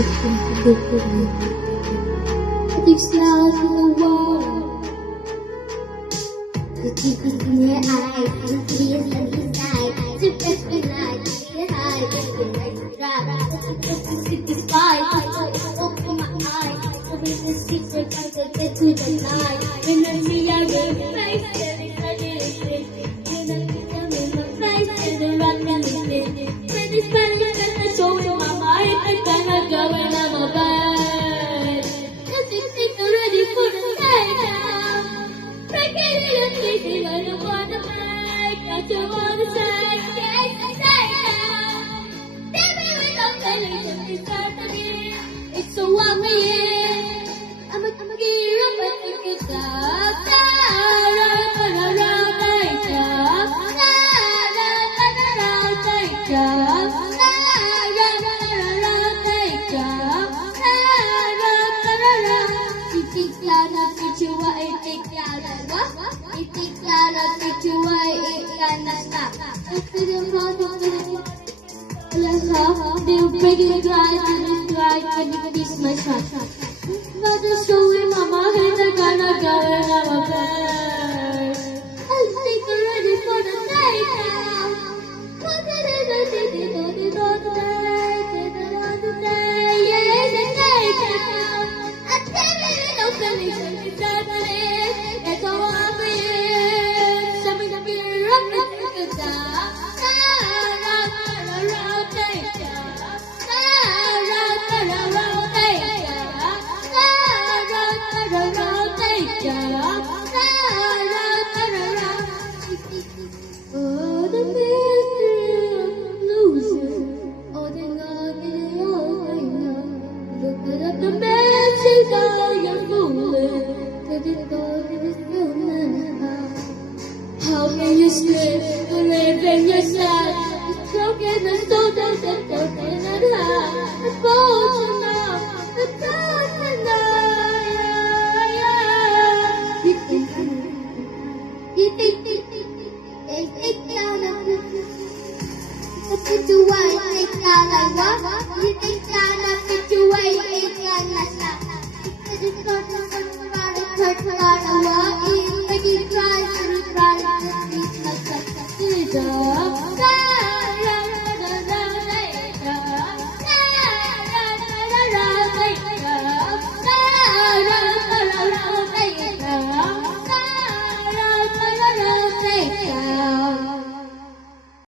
It's not in the wall. The tears in your eyes, the tears on his side. The best we like, the high, the right to drive. The sky, open my eyes. Open the secret, I will get to the light. When I see I will face it, it's a different. When I see them in my face, and the rock and the spin. When it's funny, then I show in my mind. I cannot go when I'm a bird. Just think I'm ready for the takedown. Breaking it and kissing, I don't wanna break. I just wanna say, yes, takedown. Baby, we don't tell you something certainly. It's so obvious. I'm a gear up and think it's up. They'll break it dry till it's dry and you kiss my shot. Not a story, mama, and I gotta go and I'm a bird. I'll take you ready for the night now. What did I do? Did it all the day? Yes, the night now. I tell you, no permission, it's happening. That's all I'm in. Something to be up and take it down. Oh, the mystery of losing. Oh, the knowing, oh, I know. Look at the message, oh, you're fooling. Did it go to the human heart? How can you slip, believing yourself? It's broken and so does it, broken and hard. It's broken now, it's broken now. You think you think